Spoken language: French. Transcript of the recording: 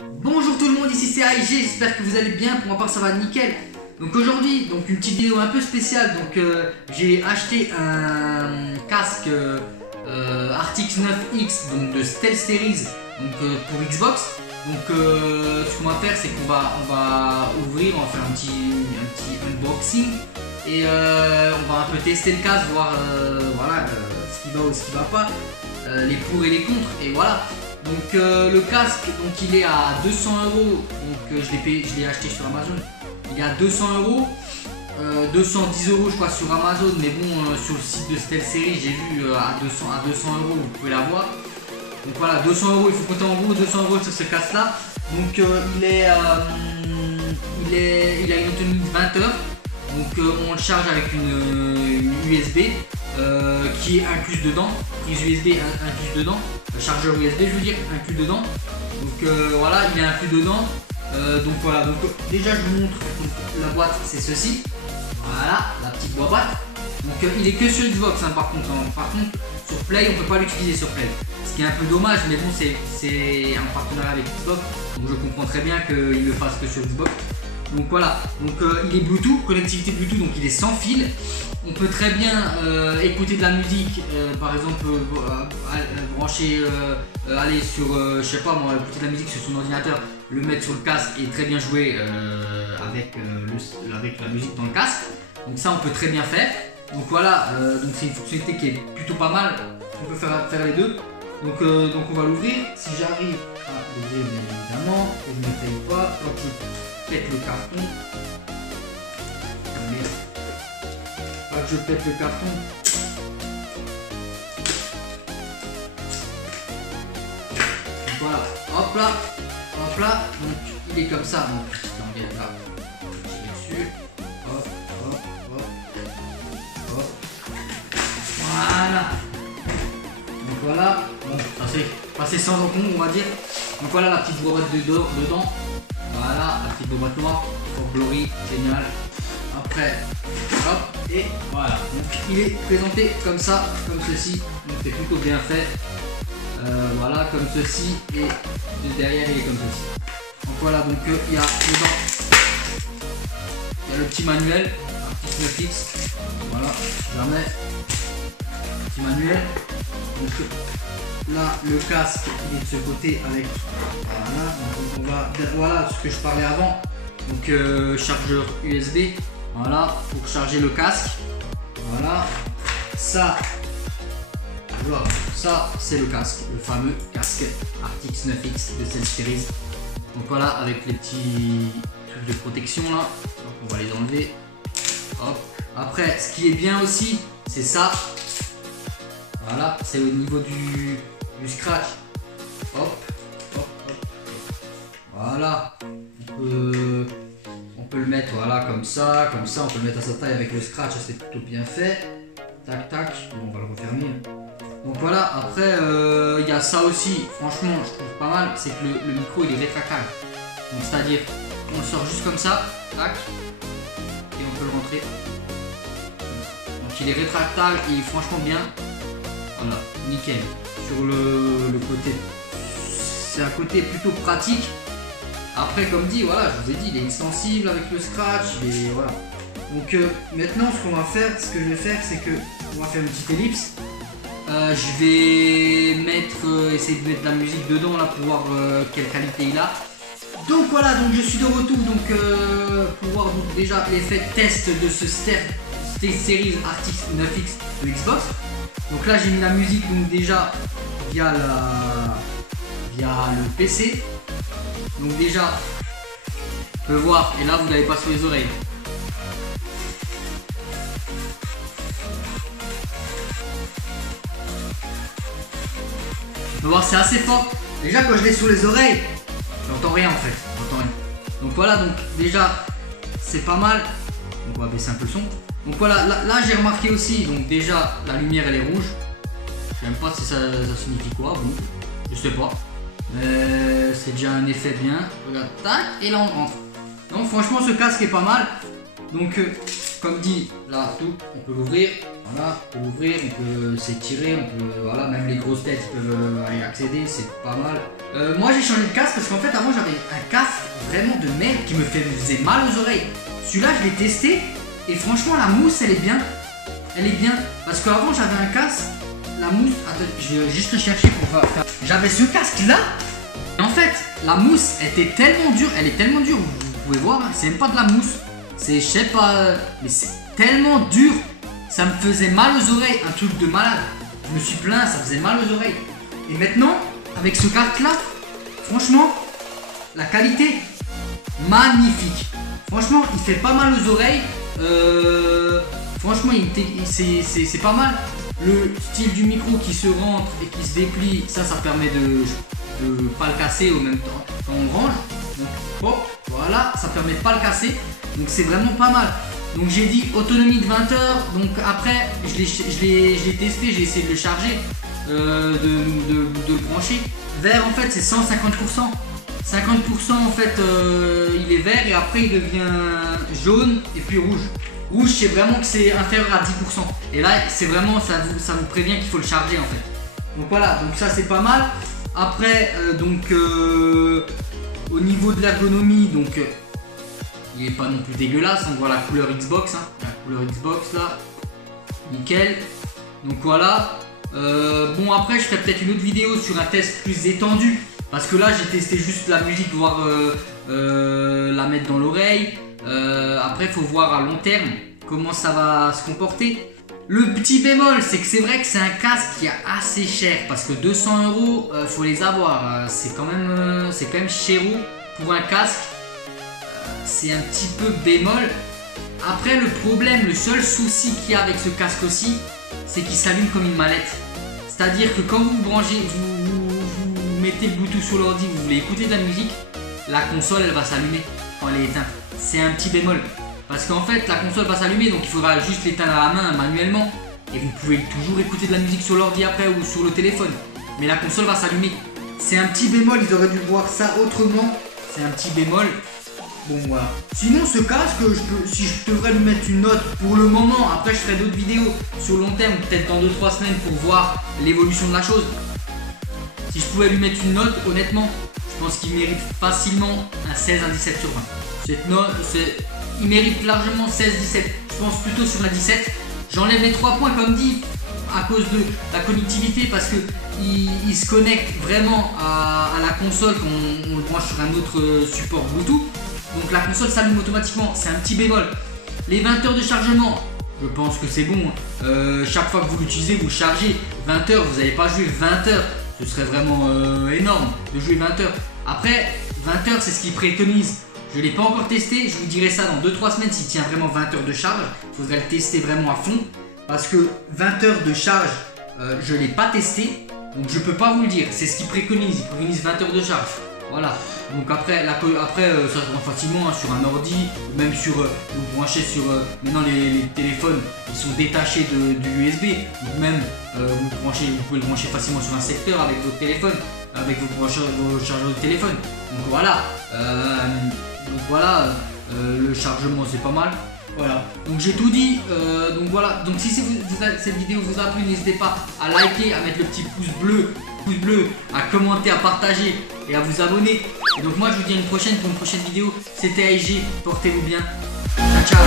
Bonjour tout le monde, ici c'est AIG, j'espère que vous allez bien, pour ma part ça va nickel. Donc aujourd'hui, une petite vidéo un peu spéciale, j'ai acheté un casque RTX 9X donc de StealthSeries pour Xbox. Ce qu'on va faire c'est qu'on va ouvrir, on va faire un petit unboxing et on va un peu tester le casque, voir voilà, ce qui va ou ce qui va pas, les pour et les contre, et voilà. Le casque, il est à 200 €, je l'ai acheté sur Amazon. Il est à 200 €, 210 € je crois sur Amazon, mais bon, sur le site de StealthSeries j'ai vu à 200 € vous pouvez l'avoir. Donc voilà, 200 €, il faut compter en gros 200 € sur ce casque là. Il a une autonomie de 20 heures. On le charge avec une USB qui est incluse dedans, prise USB incluse dedans, chargeur USB je veux dire inclus dedans. Voilà, il est inclus dedans. Déjà je vous montre, la boîte c'est ceci. Voilà, la petite boîte. Il est que sur Xbox par contre. Par contre sur Play on peut pas l'utiliser sur Play. Ce qui est un peu dommage, mais bon, c'est un partenariat avec Xbox, donc je comprends très bien qu'il le fasse que sur Xbox. Il est Bluetooth, connectivité Bluetooth, donc il est sans fil. On peut très bien écouter de la musique, par exemple brancher, aller sur, je sais pas moi, écouter de la musique sur son ordinateur, le mettre sur le casque et très bien jouer avec la musique dans le casque. Donc ça on peut très bien faire. C'est une fonctionnalité qui est plutôt pas mal. On peut faire les deux. On va l'ouvrir. Si j'arrive à l'ouvrir, bien évidemment, que je ne paye pas, quand je pète le carton. Pas que je pète le carton. Donc voilà, hop là. Donc il est comme ça. Donc je l'enlève là. Je dessus. Hop. Voilà. Donc voilà. Bon, ça c'est passé sans encombre on va dire. Donc voilà la petite boîte dedans. Voilà, la petite boîte noire. For Glory, génial. Après, hop, et voilà. Donc il est présenté comme ça, comme ceci. Donc c'est plutôt bien fait. Voilà, comme ceci. Et de derrière il est comme ceci. Donc voilà, il y a dedans. Il y a le petit manuel, RTX 9X. Voilà, jamais. Petit manuel. Là le casque il est de ce côté avec voilà ce que je parlais avant, chargeur USB, voilà, pour charger le casque. Voilà, ça c'est le casque, le fameux casque RTX 9X de StealthSeries. Donc voilà, avec les petits trucs de protection là. Donc on va les enlever. Hop. Après ce qui est bien aussi c'est ça. Voilà, c'est au niveau du scratch. Hop. Voilà. On peut le mettre voilà comme ça. On peut le mettre à sa taille avec le scratch, c'est plutôt bien fait. Tac. Bon, on va le refermer. Donc voilà, après il y a ça aussi, franchement je trouve pas mal, c'est que le micro il est rétractable. Donc c'est-à-dire on le sort juste comme ça, tac, et on peut le rentrer. Donc il est rétractable, il est franchement bien. Voilà, nickel. Sur le côté, c'est un côté plutôt pratique. Après, comme dit, voilà, je vous ai dit, il est extensible avec le scratch. Voilà. Maintenant, ce que je vais faire, c'est que on va faire une petite ellipse. Je vais essayer de mettre de la musique dedans là pour voir quelle qualité il a. Donc voilà, je suis de retour pour voir déjà l'effet test de ce StealthSeries RTX 9X de Xbox. Donc là j'ai mis la musique déjà via le PC. Donc déjà on peut voir, et là vous n'avez pas sur les oreilles. On peut voir c'est assez fort. Déjà quand je l'ai sur les oreilles, j'entends rien en fait. Donc voilà, déjà c'est pas mal. Donc on va baisser un peu le son. Donc voilà, là j'ai remarqué aussi, déjà la lumière elle est rouge. Je sais même pas si ça signifie quoi, bon, je sais pas. Mais c'est déjà un effet bien. Regarde, tac, et là on rentre. Donc franchement ce casque est pas mal. comme dit, là, tout, on peut l'ouvrir. Voilà, on peut l'ouvrir, on peut s'étirer, on peut, voilà, même les grosses têtes peuvent y accéder, c'est pas mal. Moi j'ai changé de casque parce qu'en fait avant j'avais un casque vraiment de merde qui me faisait mal aux oreilles. Celui-là je l'ai testé et franchement la mousse elle est bien. Elle est bien parce qu'avant j'avais un casque, la mousse, attends, je vais juste le chercher pour faire. J'avais ce casque là et en fait la mousse était tellement dure, elle est tellement dure, vous pouvez voir, hein, c'est même pas de la mousse. C'est, je sais pas, mais c'est tellement dur. Ça me faisait mal aux oreilles, un truc de malade. Je me suis plaint, ça faisait mal aux oreilles. Et maintenant, avec ce casque là, franchement, la qualité, magnifique. Franchement, il fait pas mal aux oreilles. Franchement, c'est pas mal. Le style du micro qui se rentre et qui se déplie, ça permet de pas le casser au même temps quand on range. Donc, hop, voilà, ça permet de pas le casser. Donc c'est vraiment pas mal. Donc j'ai dit autonomie de 20 heures. Donc après je l'ai testé, j'ai essayé de le charger, de le brancher. Vert en fait c'est 150%. 50% en fait il est vert et après il devient jaune et puis rouge. Rouge c'est vraiment que c'est inférieur à 10%. Et là c'est vraiment ça vous prévient qu'il faut le charger en fait. Donc voilà, donc ça c'est pas mal. Après au niveau de l'ergonomie, donc il est pas non plus dégueulasse, on voit la couleur Xbox, hein, la couleur Xbox là, nickel. Donc voilà. Bon après je ferai peut-être une autre vidéo sur un test plus étendu parce que là j'ai testé juste la musique, voir la mettre dans l'oreille. Après il faut voir à long terme comment ça va se comporter. Le petit bémol c'est que c'est vrai que c'est un casque qui est assez cher parce que 200 €, faut les avoir. C'est quand même chéro pour un casque. C'est un petit peu bémol. Après le problème, le seul souci qu'il y a avec ce casque aussi, c'est qu'il s'allume comme une mallette. C'est-à-dire que quand vous branchez, vous mettez le Bluetooth sur l'ordi, vous voulez écouter de la musique, la console elle va s'allumer quand elle est éteinte. C'est un petit bémol. Parce qu'en fait la console va s'allumer, donc il faudra juste l'éteindre à la main manuellement. Et vous pouvez toujours écouter de la musique sur l'ordi après ou sur le téléphone. Mais la console va s'allumer. C'est un petit bémol, ils auraient dû voir ça autrement. C'est un petit bémol. Bon voilà. Sinon ce casque, si je devrais lui mettre une note pour le moment, après je ferai d'autres vidéos sur long terme, peut-être dans 2-3 semaines pour voir l'évolution de la chose. Si je pouvais lui mettre une note, honnêtement, je pense qu'il mérite facilement un 16, un 17 sur 20. Cette note, il mérite largement 16-17. Je pense plutôt sur un 17. J'enlève les 3 points comme dit à cause de la connectivité parce que il se connecte vraiment à la console quand on le branche sur un autre support Bluetooth. Donc la console s'allume automatiquement, c'est un petit bémol. Les 20 heures de chargement, je pense que c'est bon. Chaque fois que vous l'utilisez, vous chargez 20 heures, vous n'allez pas jouer 20 heures. Ce serait vraiment énorme de jouer 20 heures. Après, 20 heures, c'est ce qu'ils préconisent. Je ne l'ai pas encore testé, je vous dirai ça dans 2-3 semaines s'il tient vraiment 20 heures de charge. Il faudrait le tester vraiment à fond. Parce que 20 heures de charge, je ne l'ai pas testé. Donc je ne peux pas vous le dire, c'est ce qu'ils préconisent. Ils préconisent 20 heures de charge. Voilà, donc après ça se prend facilement hein, sur un ordi, ou même sur, vous branchez sur, maintenant les téléphones, ils sont détachés du USB, donc même vous pouvez le brancher facilement sur un secteur avec votre téléphone, avec vos chargeurs de téléphone. Donc voilà, le chargement c'est pas mal. Voilà, donc j'ai tout dit, donc voilà, donc si cette vidéo vous a plu, n'hésitez pas à liker, à mettre le petit pouce bleu, à commenter, à partager et à vous abonner. Et donc moi je vous dis à une prochaine pour une prochaine vidéo. C'était AIG, portez-vous bien. Ciao ciao.